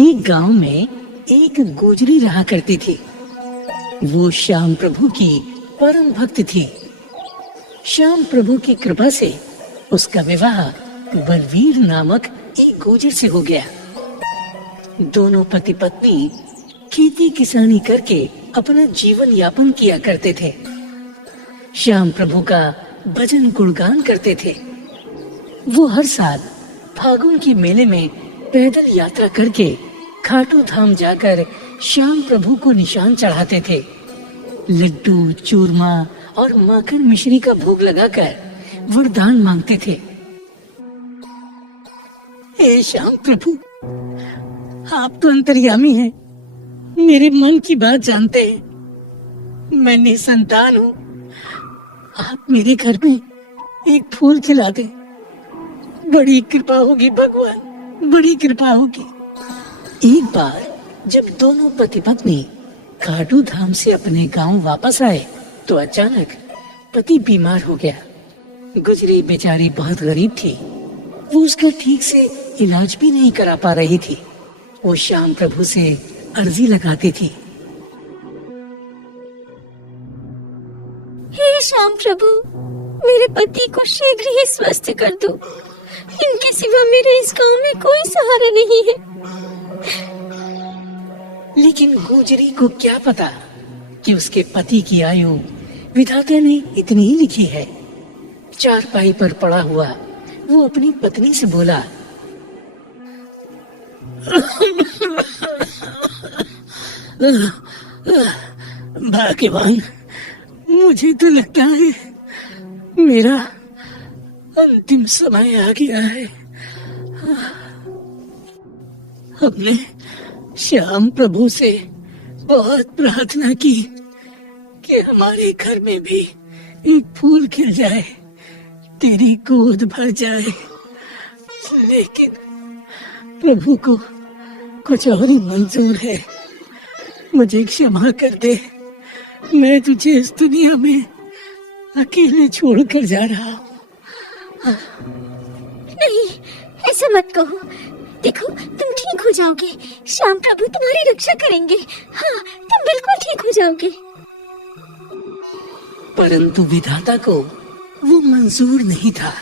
एक गांव में एक गुजरी रहा करती थी। वो श्याम प्रभु की परम भक्त थी। श्याम प्रभु की कृपा से उसका विवाह बलवीर नामक एक गुजर से हो गया। दोनों पति पत्नी खेती किसानी करके अपना जीवन यापन किया करते थे। श्याम प्रभु का भजन गुणगान करते थे। वो हर साल फागुन के मेले में पैदल यात्रा करके खाटू धाम जाकर श्याम प्रभु को निशान चढ़ाते थे। लड्डू, चूरमा और माखन मिश्री का भोग लगाकर वरदान मांगते थे। हे श्याम प्रभु, आप तो अंतर्यामी हैं, मेरे मन की बात जानते हैं। मैं निसंतान हूँ। आप मेरे घर में एक फूल खिला दें। बड़ी कृपा होगी भगवान, बड़ी कृपा होगी। एक बार जब दोनों पति पत्नी खाटू धाम से अपने गांव वापस आए तो अचानक पति बीमार हो गया। गुजरी बेचारी बहुत गरीब थी। वो उसका ठीक से इलाज भी नहीं करा पा रही थी। वो श्याम प्रभु से अर्जी लगाती थी। हे श्याम प्रभु, मेरे पति को शीघ्र ही स्वस्थ कर दो। इनके सिवा मेरे इस गांव में कोई सहारा नहीं है। लेकिन गुजरी को क्या पता कि उसके पति की आयु विधाता ने इतनी ही लिखी है। चारपाई पर पड़ा हुआ वो अपनी पत्नी से बोला, भाग्यवान, मुझे तो लगता है मेरा अंतिम समय आ गया है। हमने श्याम प्रभु से बहुत प्रार्थना की कि हमारे घर में भी एक फूल खिल जाए, तेरी गोद भर जाए, लेकिन प्रभु को कुछ और ही मंजूर है। मुझे क्षमा कर दे, मैं तुझे इस दुनिया में अकेले छोड़कर जा रहा हूँ। नहीं, ऐसा मत कहो। देखो, तुम ठीक हो जाओगे। श्याम प्रभु तुम्हारी रक्षा करेंगे। हाँ, तुम बिल्कुल ठीक हो जाओगे। परंतु विधाता को वो मंजूर नहीं था।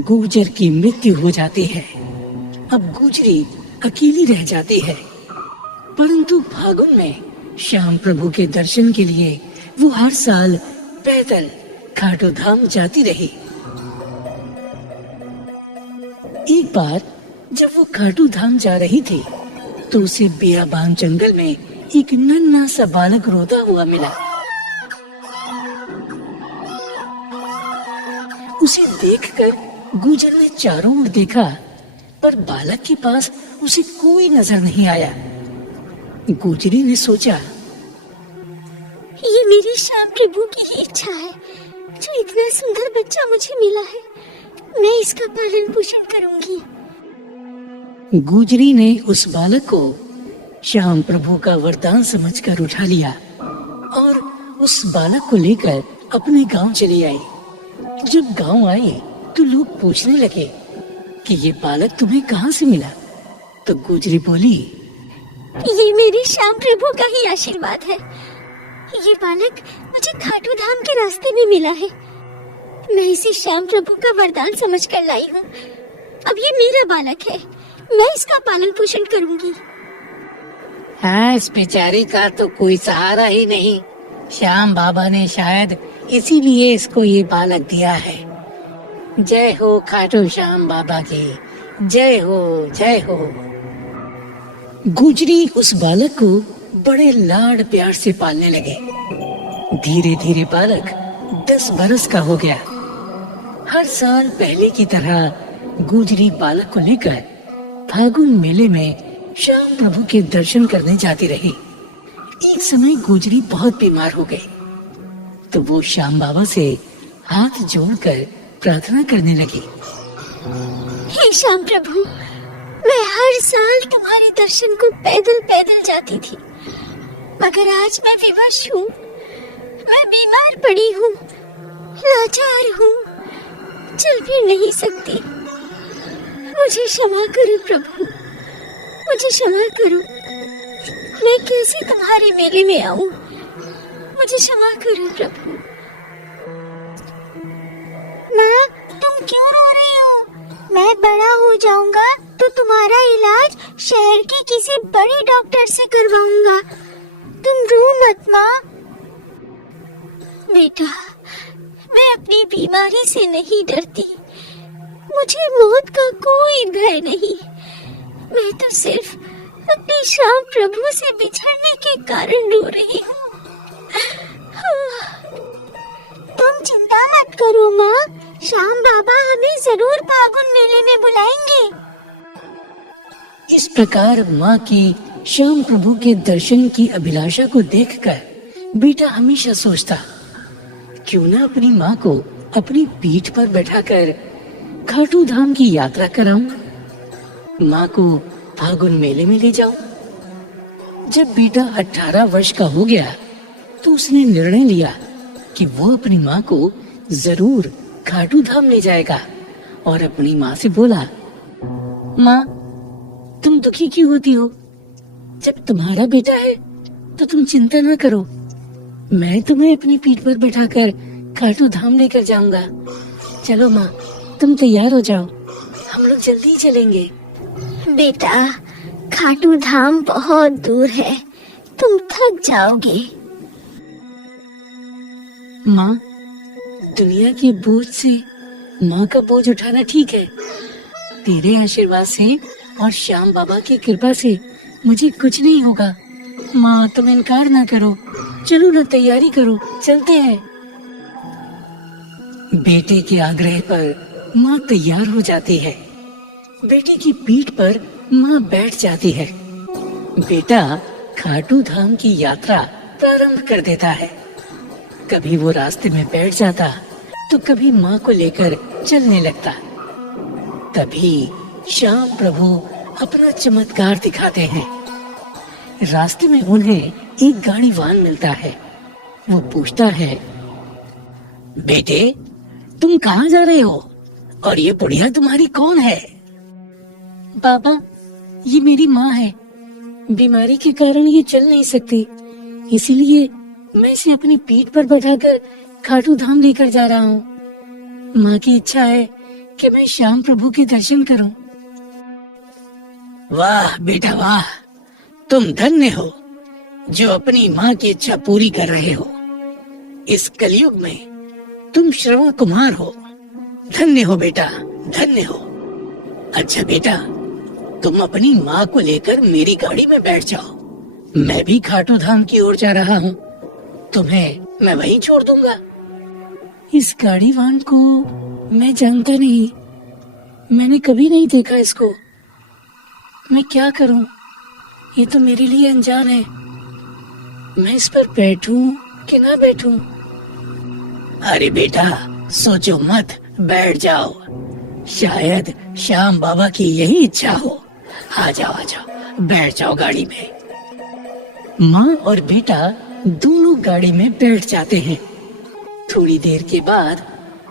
गुजर की मृत्यु हो जाती है। अब गुजरी अकेली रह जाती है। परंतु फागुन में श्याम प्रभु के दर्शन के लिए वो हर साल पैदल खाटू धाम जाती रही। एक बार जब वो खाटू धाम जा रही थी तो उसे बियाबान जंगल में एक नन्हा सा बालक रोता हुआ मिला। उसे देखकर गुजर ने चारों ओर देखा, पर बालक के पास उसे कोई नजर नहीं आया। गुजरी ने सोचा, ये मेरे श्याम प्रभु की ही इच्छा है। जो इतना सुंदर बच्चा मुझे मिला है, मैं इसका पालन पोषण करूंगी। गुजरी ने उस बालक को श्याम प्रभु का वरदान समझकर उठा लिया और उस बालक को लेकर अपने गांव चली आई। जब गांव आई तो लोग पूछने लगे कि ये बालक तुम्हें कहाँ से मिला? तो गुजरी बोली, ये मेरे श्याम प्रभु का ही आशीर्वाद है। ये बालक मुझे खाटू धाम के रास्ते में मिला है। मैं इसे श्याम प्रभु का वरदान समझकर लाई हूँ। अब ये मेरा बालक है, मैं इसका पालन पोषण करूंगी। हाँ, इस बेचारी का तो कोई सहारा ही नहीं। श्याम बाबा ने शायद इसीलिए इसको ये बालक दिया है। जय हो खाटू श्याम बाबा की, जय हो, जय हो। गुजरी उस बालक को बड़े लाड प्यार से पालने लगे। धीरे धीरे बालक 10 बरस का हो गया। हर साल पहले की तरह गुजरी बालक को लेकर फागुन मेले में श्याम प्रभु के दर्शन करने जाती रही। एक समय गुजरी बहुत बीमार हो गई तो वो श्याम बाबा से हाथ जोड़कर प्रार्थना करने लगी। हे श्याम प्रभु, मैं हर साल तुम्हारे दर्शन को पैदल पैदल जाती थी, मगर आज मैं विवश हूँ। मैं बीमार पड़ी हूँ, लाचार हूँ, चल फिर नहीं सकती। मुझे क्षमा करो प्रभु, मुझे क्षमा करो। मैं कैसे तुम्हारे मेले में आऊं? मुझे क्षमा करो प्रभु। माँ, तुम क्यों रो रही हो? मैं बड़ा हो जाऊंगा तो तुम्हारा इलाज शहर के किसी बड़े डॉक्टर से करवाऊंगा। तुम रो मत माँ। बेटा, मैं अपनी बीमारी से नहीं डरती। मुझे मौत का कोई भय नहीं। मैं तो सिर्फ अपने श्याम प्रभु से बिछड़ने के कारण रो रही हूँ। तुम चिंता मत करो माँ, श्याम बाबा हमें जरूर फागुन मेले में बुलाएंगे। इस प्रकार माँ की श्याम प्रभु के दर्शन की अभिलाषा को देखकर बेटा हमेशा सोचता, क्यों ना अपनी माँ को अपनी पीठ पर बैठाकर खाटू धाम की यात्रा कराऊं, माँ को फागुन मेले में ले जाऊं। जब बेटा 18 वर्ष का हो गया तो उसने निर्णय लिया कि वो अपनी माँ को जरूर खाटू धाम ले जाएगा और अपनी माँ से बोला, माँ, तुम दुखी क्यों होती हो? जब तुम्हारा बेटा है तो तुम चिंता ना करो, मैं तुम्हें अपनी पीठ पर बैठाकर खाटू धाम लेकर जाऊंगा। चलो माँ, तुम तैयार हो जाओ, हम लोग जल्दी ही चलेंगे। बेटा, खाटू धाम बहुत दूर है, तुम थक जाओगे। माँ, दुनिया के बोझ से माँ का बोझ उठाना ठीक है। तेरे आशीर्वाद से और श्याम बाबा की कृपा से मुझे कुछ नहीं होगा। माँ, तुम इनकार ना करो, चलो ना, तैयारी करो, चलते हैं। बेटे के आग्रह पर माँ तैयार हो जाती है। बेटे की पीठ पर माँ बैठ जाती है। बेटा खाटू धाम की यात्रा प्रारंभ कर देता है। कभी वो रास्ते में बैठ जाता तो कभी माँ को लेकर चलने लगता। तभी श्याम प्रभु अपना चमत्कार दिखाते हैं। रास्ते में उन्हें एक गाड़ीवान मिलता है। वो पूछता है, बेटे, तुम कहाँ जा रहे हो और ये बुढ़िया तुम्हारी कौन है? बाबा, ये मेरी माँ है। बीमारी के कारण ये चल नहीं सकती, इसीलिए मैं इसे अपनी पीठ पर बैठाकर खाटू धाम लेकर जा रहा हूँ। माँ की इच्छा है कि मैं श्याम प्रभु के दर्शन करूँ। वाह बेटा वाह, तुम धन्य हो जो अपनी माँ की इच्छा पूरी कर रहे हो। इस कलयुग में तुम श्रवण कुमार हो। धन्य हो बेटा, धन्य हो। अच्छा बेटा, तुम अपनी माँ को लेकर मेरी गाड़ी में बैठ जाओ। मैं भी खाटू धाम की ओर जा रहा हूँ, तुम्हें मैं वहीं छोड़ दूंगा। इस गाड़ीवान को मैं जानता नहीं, मैंने कभी नहीं देखा इसको। मैं क्या करूँ, ये तो मेरे लिए अनजान है। मैं इस पर बैठूं कि ना बैठूं? अरे बेटा, सोचो मत, बैठ जाओ। शायद श्याम बाबा की यही इच्छा हो। आ जाओ, आ जाओ, बैठ जाओ गाड़ी में। माँ और बेटा दोनों गाड़ी में बैठ जाते हैं। थोड़ी देर के बाद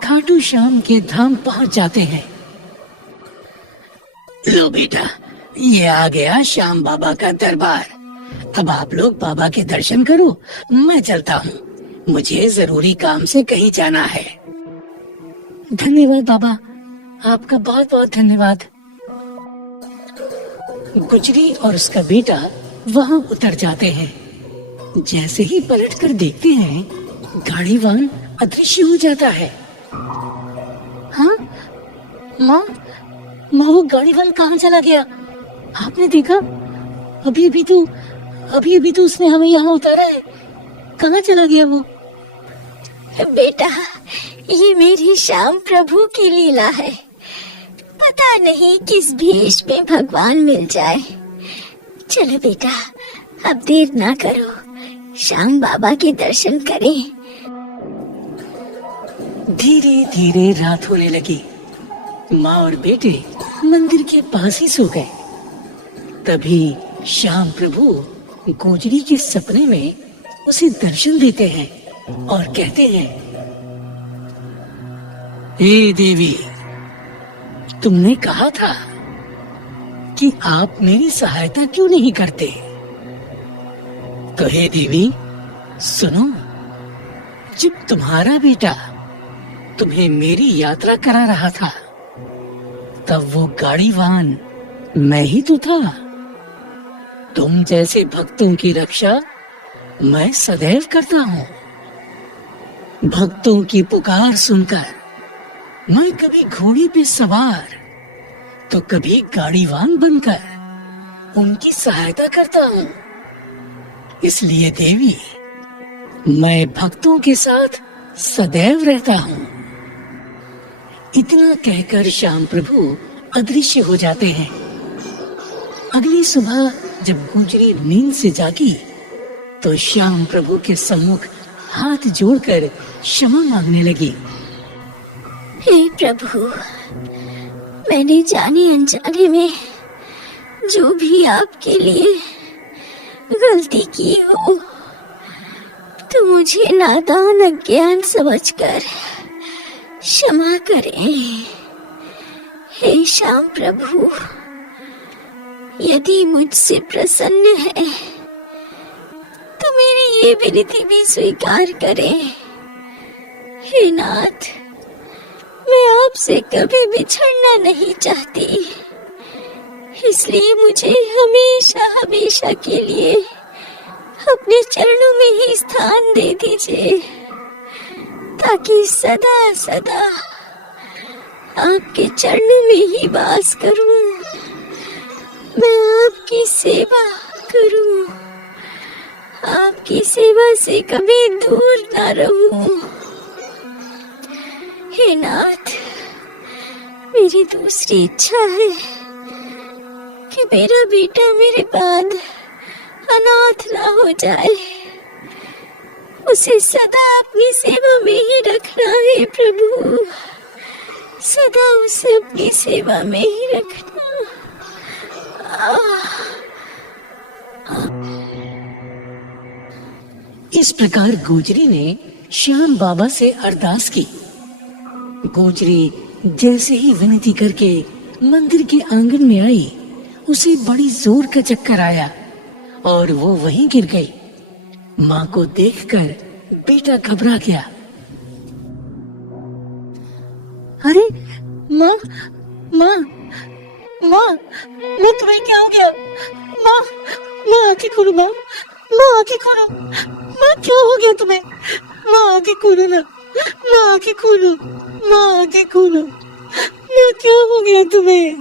खाटू श्याम के धाम पहुंच जाते हैं। लो बेटा, ये आ गया श्याम बाबा का दरबार। अब आप लोग बाबा के दर्शन करो, मैं चलता हूँ, मुझे जरूरी काम से कहीं जाना है। धन्यवाद बाबा, आपका बहुत बहुत धन्यवाद। गुजरी और उसका बेटा वहाँ उतर जाते हैं। जैसे ही पलटकर देखते हैं, गाड़ीवान अदृश्य हो जाता है। हाँ माँ, वो गाड़ीवान कहाँ चला गया? आपने देखा? अभी अभी तो उसने हमें यहाँ उतारा है। कहाँ चला गया वो? बेटा, ये मेरी श्याम प्रभु की लीला है। पता नहीं किस भेष में भगवान मिल जाए। चलो बेटा, अब देर ना करो, श्याम बाबा के दर्शन करें। धीरे धीरे रात होने लगी। माँ और बेटे मंदिर के पास ही सो गए। तभी श्याम प्रभु गोजरी के सपने में उसे दर्शन देते हैं और कहते हैं, हे देवी, तुमने कहा था कि आप मेरी सहायता क्यों नहीं करते। तो हे देवी सुनो, जब तुम्हारा बेटा तुम्हें मेरी यात्रा करा रहा था तब वो गाड़ी वाहन मैं ही तो था। तुम जैसे भक्तों की रक्षा मैं सदैव करता हूँ। भक्तों की पुकार सुनकर मैं कभी घोड़े पे सवार तो कभी गाड़ीवान बनकर उनकी सहायता करता हूँ। इसलिए देवी मैं भक्तों के साथ सदैव रहता हूँ। इतना कहकर श्याम प्रभु अदृश्य हो जाते हैं। अगली सुबह जब गुजरी नींद से जागी तो श्याम प्रभु के सम्मुख हाथ जोड़कर क्षमा मांगने लगी। हे प्रभु, मैंने जाने अनजाने में जो भी आपके लिए गलती की हो तो मुझे नादान अज्ञान समझकर क्षमा करें। हे श्याम प्रभु, यदि मुझसे प्रसन्न है तो मेरी ये विनती भी स्वीकार करें। हे नाथ, मैं आपसे कभी बिछड़ना नहीं चाहती, इसलिए मुझे हमेशा हमेशा के लिए अपने चरणों में ही स्थान दे दीजिए, ताकि सदा सदा आपके चरणों में ही वास करूं, मैं आपकी सेवा करूं, आपकी सेवा से कभी दूर ना रहूं। हे नाथ, मेरी दूसरी इच्छा है कि मेरा बेटा मेरे बाद अनाथ ना हो जाए। उसे सदा अपनी सेवा में ही रखना है प्रभु, सदा उसे अपनी सेवा में ही रखना। इस प्रकार गुजरी ने श्याम बाबा से अरदास की। गुजरी जैसे ही विनती करके मंदिर के आंगन में आई, उसे बड़ी जोर का चक्कर आया और वो वहीं गिर गई। माँ को देखकर बेटा घबरा गया। अरे माँ, माँ, माँ, माँ तुम्हें क्या हो गया? माँ, माँ आंखें खोलो, माँ, माँ आंखें खोलो, माँ क्या हो गया तुम्हें? माँ आंखें खोलो ना, माँ आंखें खोलो, माँ आंखें खोलो, माँ क्या हो गया तुम्हें?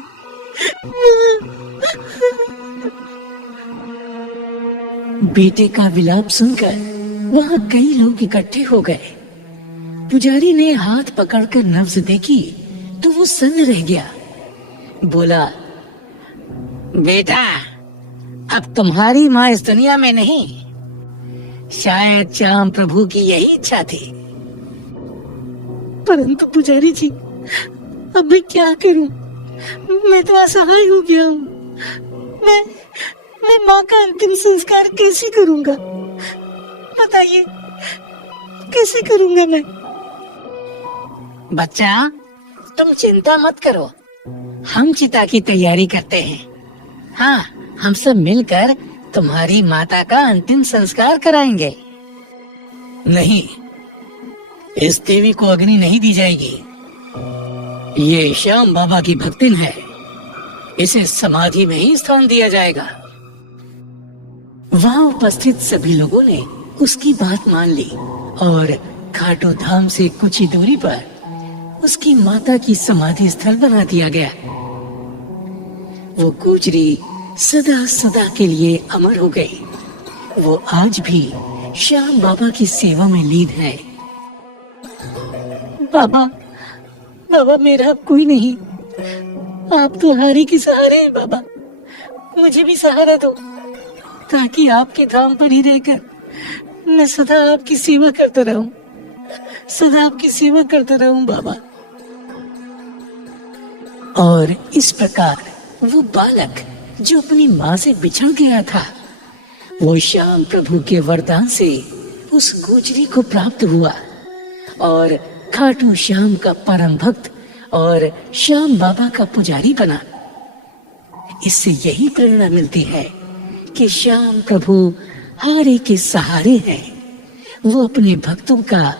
बेटे का विलाप सुनकर वहाँ कई लोग इकट्ठे हो गए। पुजारी ने हाथ पकड़कर नब्ज देखी तो वो सन्न रह गया। बोला, बेटा, अब तुम्हारी माँ इस दुनिया में नहीं। शायद श्याम प्रभु की यही इच्छा थी। परंतु पुजारी जी, अब मैं क्या करूं? मैं तो असहाय हो गया हूँ। मैं माँ का अंतिम संस्कार कैसे करूंगा? बताइए, कैसे करूंगा मैं? बच्चा, तुम चिंता मत करो, हम चिता की तैयारी करते हैं। हाँ, हम सब मिलकर तुम्हारी माता का अंतिम संस्कार कराएंगे। नहीं, इस देवी को अग्नि नहीं दी जाएगी। ये श्याम बाबा की भक्तिन है, इसे समाधि में ही स्थान दिया जाएगा। वहाँ उपस्थित सभी लोगों ने उसकी बात मान ली और खाटू धाम से कुछ ही दूरी पर उसकी माता की समाधि स्थल बना दिया गया। वो गुजरी सदा सदा के लिए अमर हो गई। वो आज भी श्याम बाबा की सेवा में लीन है। बाबा, बाबा मेरा अब कोई नहीं, आप तो हारे के सहारे हैं। बाबा, मुझे भी सहारा दो, ताकि आपके धाम पर ही रहकर मैं सदा आपकी सेवा करता रहूं, सदा आपकी सेवा करता रहूं बाबा। और इस प्रकार वो बालक जो अपनी माँ से बिछड़ गया था, वो श्याम प्रभु के वरदान से उस गुजरी को प्राप्त हुआ और खाटू श्याम का परम भक्त और श्याम बाबा का पुजारी बना। इससे यही प्रेरणा मिलती है कि श्याम प्रभु हारे के सहारे हैं। वो अपने भक्तों का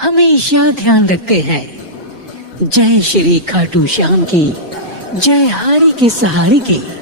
हमेशा ध्यान रखते हैं। जय श्री खाटू श्याम की, जय हारे के सहारे की।